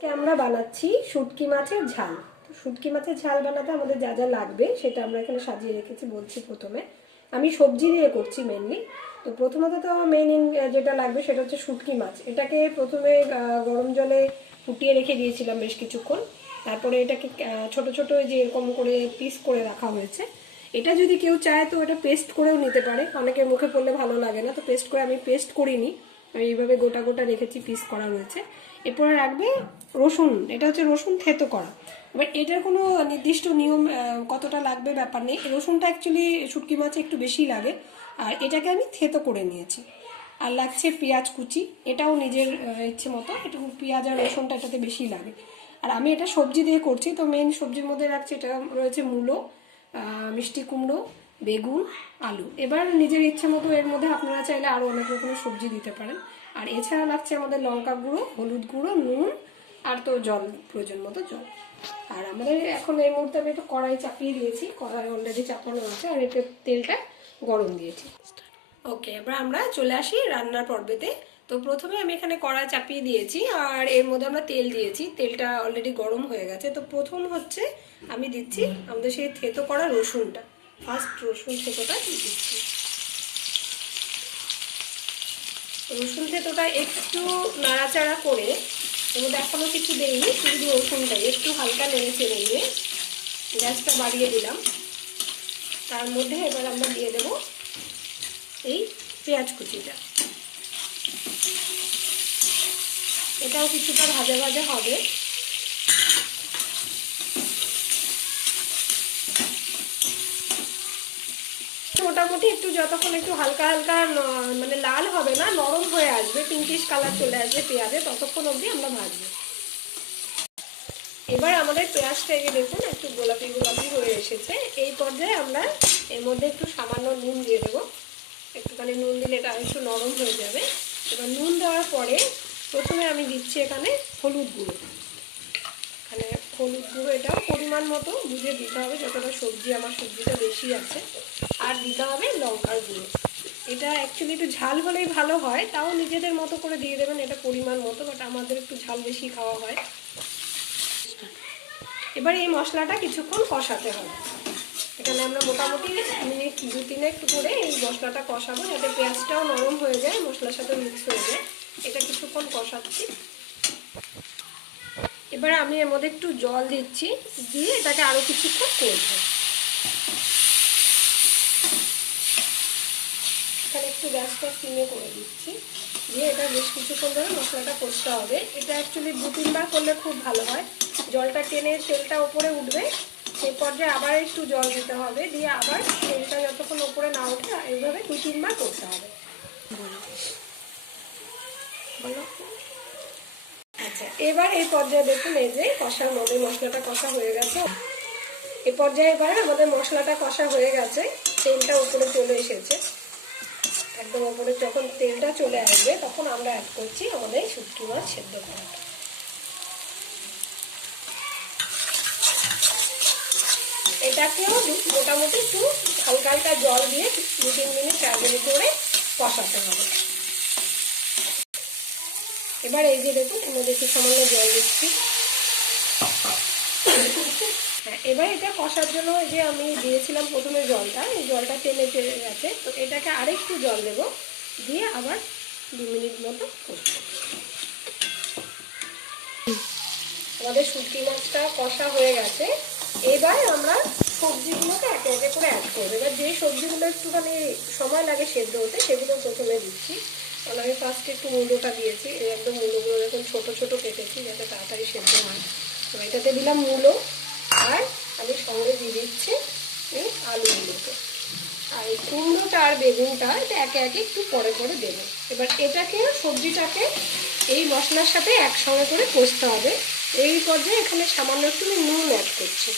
আমরা বানাচ্ছি শুটকি মাছের ঝাল। তো শুটকি মাছের ঝাল বানাতে আমাদের যা যা লাগবে সেটা আমরা এখানে সাজিয়ে রেখেছি। বলছি প্রথমে আমি সবজি দিয়ে করছি মেনলি। তো প্রথমত তো মেইন যেটা লাগবে সেটা হচ্ছে শুটকি মাছ। এটাকে প্রথমে গরম জলে ফুটিয়ে রেখে দিয়েছিলাম বেশ কিছুক্ষণ। তারপরে এটাকে ছোট ছোট যে এরকম করে পিস করে রাখা হয়েছে। এটা যদি কেউ চায় তো এটা পেস্ট করেও নিতে পারে, অনেকের মুখে পড়লে ভালো লাগে না, তো পেস্ট করে আমি পেস্ট করিনি, আমি এইভাবে গোটা গোটা রেখেছি, পিস করা রয়েছে। এরপরে রাখবে রসুন, এটা হচ্ছে রসুন থেতো করা। এবার এটার কোনো নির্দিষ্ট নিয়ম কতটা লাগবে ব্যাপার নেই, রসুনটা অ্যাকচুয়ালি শুটকি মাছে একটু বেশি লাগে, আর এটাকে আমি থেতো করে নিয়েছি। আর লাগছে পেঁয়াজ কুচি, এটাও নিজের ইচ্ছে মতো, একটু পেঁয়াজ আর রসুনটা এটাতে বেশি লাগে। আর আমি এটা সবজি দিয়ে করছি, তো মেন সবজির মধ্যে রাখছি, এটা রয়েছে মূলো, মিষ্টি কুমড়ো, বেগুন, আলু। এবার নিজের ইচ্ছে মতো এর মধ্যে আপনারা চাইলে আরও অনেক রকমের সবজি দিতে পারেন। আর এছাড়া লাগছে আমাদের লঙ্কা গুঁড়ো, হলুদ গুঁড়ো, নুন, আর তো জল, প্রয়োজন মতো জল। আর আমাদের এখন এই মুহূর্তে আমি একটু কড়াই চাপিয়ে দিয়েছি, কড়াই অলরেডি চাপানো আছে, আর এতে তেলটা গরম দিয়েছি। ওকে, এবার আমরা চলে আসি রান্নার পর্বেতে। তো প্রথমে আমি এখানে কড়াই চাপিয়ে দিয়েছি, আর এর মধ্যে আমরা তেল দিয়েছি, তেলটা অলরেডি গরম হয়ে গেছে। তো প্রথম হচ্ছে আমি দিচ্ছি আমাদের সেই থেতো করা রসুনটা, ফার্স্ট রসুন থেতোটা দিচ্ছি। রসুন থেতোটা একটু নাড়াচাড়া করে, এর মধ্যে এখনো কিছু দেইনি, শুধু রসুনটাই একটু হালকা নেড়ে চেড়ে নিয়ে গ্যাসটা বাড়িয়ে দিলাম। তার মধ্যে এবার আমরা দিয়ে দেব এই পেঁয়াজ কুচিটা, এটাও কিছুটা ভাজা ভাজা হবে। মোটামুটি একটু যতক্ষণ একটু হালকা হালকা মানে লাল হবে না, নরম হয়ে আসবে, পিঙ্কিশ কালার চলে আসবে পেঁয়াজে, ততক্ষণ অবধি আমরা ভাজবো। এবার আমাদের পেঁয়াজটা এই যে দেখুন একটু গোলাপি গোলাপি হয়ে এসেছে। এই পর্যায়ে আমরা এর মধ্যে একটু সামান্য নুন দিয়ে দেবো, একটুখানি নুন দিলে এটা একটু নরম হয়ে যাবে। এবার নুন দেওয়ার পরে প্রথমে আমি দিচ্ছি এখানে হলুদ গুঁড়ো। এখানে হলুদ গুঁড়ো এটাও পরিমাণ মতো বুঝে দিতে হবে, যতটা সবজি, আমার সবজিটা বেশি আছে। আর দিতে হবে লঙ্কার গুঁড়ো, এটা অ্যাকচুয়ালি একটু ঝাল হলেই ভালো হয়, তাও নিজেদের মতো করে দিয়ে দেবেন, এটা পরিমাণ মতো, বাট আমাদের একটু ঝাল বেশি খাওয়া হয়। এবার এই মশলাটা কিছুক্ষণ কষাতে হবে। এখানে আমরা মোটামুটি মিনিট 2-3 একটু করে এই মশলাটা কষাবো, যাতে পেঁয়াজটাও নরম হয়ে যায়, মশলার সাথে মিক্স হয়ে যায়। এটা কিছুক্ষণ কষাচ্ছি। এবার আমি এর মধ্যে একটু জল দিচ্ছি, দিয়ে এটাকে আরও কিছুক্ষণ করবো। এখানে একটু গ্যাসটা সিমে করে দিচ্ছি, দিয়ে এটা বেশ কিছুক্ষণ ধরে মশলাটা কষতে হবে। এটা অ্যাকচুয়ালি 2-3 বার করলে খুব ভালো হয়, জলটা টেনে তেলটা ওপরে উঠবে, সেই পর্যায়ে আবার একটু জল দিতে হবে, দিয়ে আবার তেলটা যতক্ষণ ওপরে না ওঠে এইভাবে 2-3 বার করতে হবে। বলো। আচ্ছা, এবার এই পর্যায়ে দেখুন এই যে কষার মধ্যে মশলাটা কষা হয়ে গেছে। এই পর্যায়ে এবার আমাদের মশলাটা কষা হয়ে গেছে, তেলটা উপরে চলে এসেছে, একদম উপরে যখন তেলটা চলে আসবে তখন আমরা অ্যাড করছি আমাদের শুটকি মাছ সেদ্ধ করাটা। এটাকেও মোটামুটি একটু হালকা হালকা জল দিয়ে 2-3 মিনিট 4 মিনিট করে কষাতে হবে। এবার এই যে দেখুন এর মধ্যে একটু সামান্য জল দিচ্ছি। হ্যাঁ, এবার এটা কষার জন্য এই যে আমি দিয়েছিলাম প্রথমে জলটা, এই জলটা টেনে চলে গেছে, তো এটাকে আরেকটু জল দেবো, দিয়ে আবার 2 মিনিট মতো কষবো। আমাদের শুটকি মাছটা কষা হয়ে গেছে। এবার আমরা সবজিগুলোকে একে একে করে অ্যাড করবো। এবার যে সবজিগুলো একটুখানি সময় লাগে সেদ্ধ হতে সেগুলো প্রথমে দিচ্ছি। কারণ আমি ফার্স্টে একটু মূলোটা দিয়েছি, একদম মূলোগুলো এরকম ছোটো ছোটো কেটেছি যাতে তাড়াতাড়ি সেদ্ধ হয়। তো এটাতে দিলাম মূলো, আর আমি সঙ্গে দিয়ে দিচ্ছি এই আলুগুলোকে, আর এই কুমড়োটা আর বেগুনটা এটা একে একে একটু পরে পরে দেবো। এবার এটাকে সবজিটাকে এই মশলার সাথে একসঙ্গে করে কষতে হবে। এই পর্যায়ে এখানে সামান্য একটু নুন অ্যাড করছি।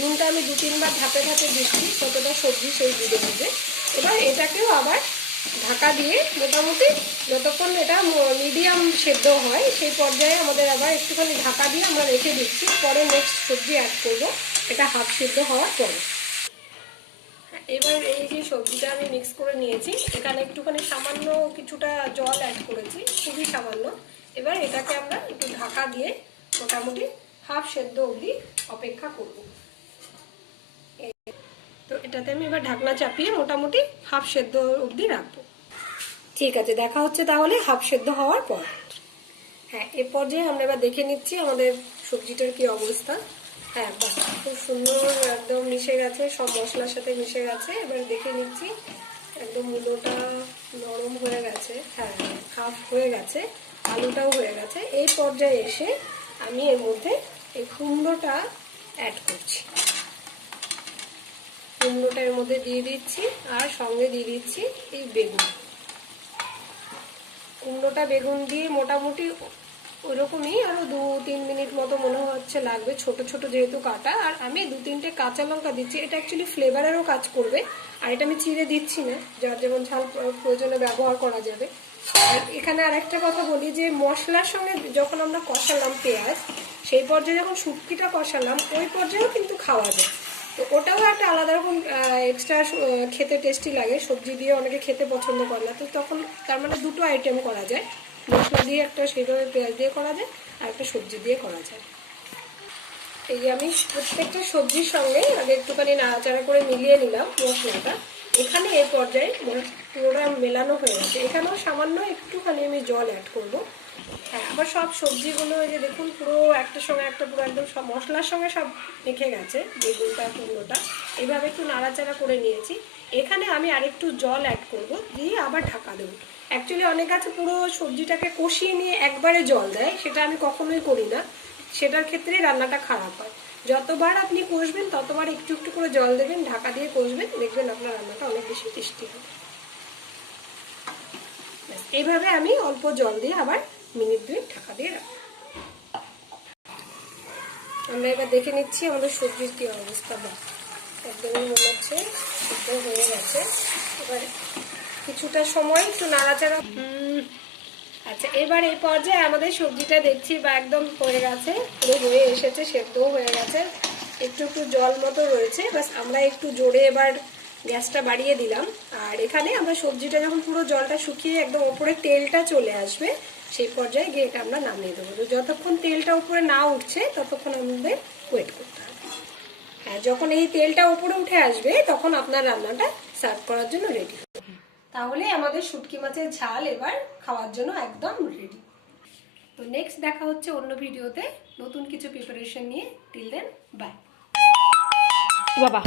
নুনটা আমি 2-3 বার ধাপে ধাপে দিচ্ছি, যতটা সবজি সেই বুঝে বুঝে। এবার এটাকেও আবার ঢাকা দিয়ে মোটামুটি যতক্ষণ এটা মিডিয়াম সেদ্ধ হয় সেই পর্যায়ে আমাদের আবার একটুখানি ঢাকা দিয়ে আমরা রেখে দিচ্ছি, পরে নেক্সট সবজি অ্যাড করবো এটা হাফ সেদ্ধ হওয়ার পরে। এবার এই যে সবজিটা আমি মিক্স করে নিয়েছি, এখানে একটুখানি সামান্য কিছুটা জল অ্যাড করেছি, খুবই সামান্য। এবার এটাকে আমরা একটু ঢাকা দিয়ে মোটামুটি হাফ সেদ্ধ অবধি অপেক্ষা করব। তো এটাতে আমি এবার ঢাকনা চাপিয়ে মোটামুটি হাফ সেদ্ধ অবধি রাখবো। ঠিক আছে, দেখা হচ্ছে তাহলে হাফ সেদ্ধ হওয়ার পর। হ্যাঁ, এ পর্যায়ে আমরা এবার দেখে নিচ্ছি আমাদের সবজিটার কি অবস্থা। হ্যাঁ, বাহ, খুব সুন্দর একদম মিশে গেছে, সব মশলার সাথে মিশে গেছে। এবার দেখে নিচ্ছি একদম মূলোটা নরম হয়ে গেছে। হ্যাঁ, হাফ হয়ে গেছে, আলুটাও হয়ে গেছে। এই পর্যায়ে এসে আমি এর মধ্যে এই কুমড়োটা অ্যাড করছি। কুমড়োটা এর মধ্যে দিয়ে দিচ্ছি আর সঙ্গে দিয়ে দিচ্ছি এই বেগুন। কুমড়োটা বেগুন দিয়ে মোটামুটি ওইরকমই আরো 2-3 মিনিট মতো মনে হচ্ছে লাগবে, ছোট ছোট যেহেতু কাটা। আর আমি 2-3টে কাঁচা লঙ্কা দিচ্ছি, এটা অ্যাকচুয়ালি ফ্লেভারেরও কাজ করবে। আর এটা আমি চিড়ে দিচ্ছি না, যার যেমন ঝাল প্রয়োজনে ব্যবহার করা যাবে। আর এখানে আর একটা কথা বলি যে মশলার সঙ্গে যখন আমরা কষালাম পেঁয়াজ, সেই পর্যায়ে যখন শুটকিটা কষালাম ওই পর্যায়েও কিন্তু খাওয়া যায়। তো ওটাও একটা আলাদা রকম এক্সট্রা খেতে টেস্টি লাগে। সবজি দিয়ে অনেকে খেতে পছন্দ করে না, তো তখন তার মানে দুটো আইটেম করা যায়, মশলা দিয়ে একটা, সেইভাবে পেঁয়াজ দিয়ে করা যায়, আর একটা সবজি দিয়ে করা যায়। এই যে আমি প্রত্যেকটা সবজির সঙ্গে আগে একটুখানি নাড়াচাড়া করে মিলিয়ে নিলাম মশলাটা। এখানে এই পর্যায়ে পুরোটা মেলানো হয়ে গেছে, এখানেও সামান্য একটুখানি আমি জল অ্যাড করব। হ্যাঁ, আবার সব সবজিগুলো এই যে দেখুন পুরো একটার সঙ্গে একটা পুরো একদম সব মশলার সঙ্গে সব মেখে গেছে, বেগুনটা কুমড়োটা। এইভাবে একটু নাড়াচাড়া করে নিয়েছি। এখানে আমি আরেকটু জল অ্যাড করব, দিয়ে আবার ঢাকা দেবো। অ্যাকচুয়ালি অনেক আছে পুরো সবজিটাকে কষিয়ে নিয়ে একবারে জল দেয়, সেটা আমি কখনোই করি না। সেটার ক্ষেত্রে রান্নাটা খারাপ হয়। যতবার আপনি কষবেন ততবার একটু একটু করে জল দেবেন, ঢাকা দিয়ে কষবেন, দেখবেন আপনার রান্নাটা অনেক বেশি টেস্টি হবে। এইভাবে আমি অল্প জল দিয়ে আবার মিনিট 2 ঢাকা দিয়ে রাখবো। আমরা এবার দেখে নিচ্ছি আমাদের সবজির কি অবস্থা। বা একদমই মনে হচ্ছে একদম হয়ে গেছে। এবার কিছুটা সময় একটু নাড়াচাড়া। আচ্ছা, এবার এই পর্যায়ে আমাদের সবজিটা দেখছি বা একদম হয়ে গেছে, পুরো হয়ে এসেছে, সেদ্ধও হয়ে গেছে, একটু একটু জল মতো রয়েছে। বাস আমরা একটু জোরে এবার গ্যাসটা বাড়িয়ে দিলাম। আর এখানে আমরা সবজিটা যখন পুরো জলটা শুকিয়ে একদম ওপরে তেলটা চলে আসবে, সেই পর্যায়ে গিয়ে এটা আমরা নামিয়ে দেবো। তো যতক্ষণ তেলটা উপরে না উঠছে ততক্ষণ আমাদের ওয়েট করতে হবে। হ্যাঁ, যখন এই তেলটা উপরে উঠে আসবে তখন আপনার রান্নাটা সার্ভ করার জন্য রেডি। তাহলে আমাদের শুটকি মাছের ঝাল এবার খাওয়ার জন্য একদম রেডি। তো নেক্সট দেখা হচ্ছে অন্য ভিডিওতে নতুন কিছু প্রিপারেশন নিয়ে। Till then, bye. বাবা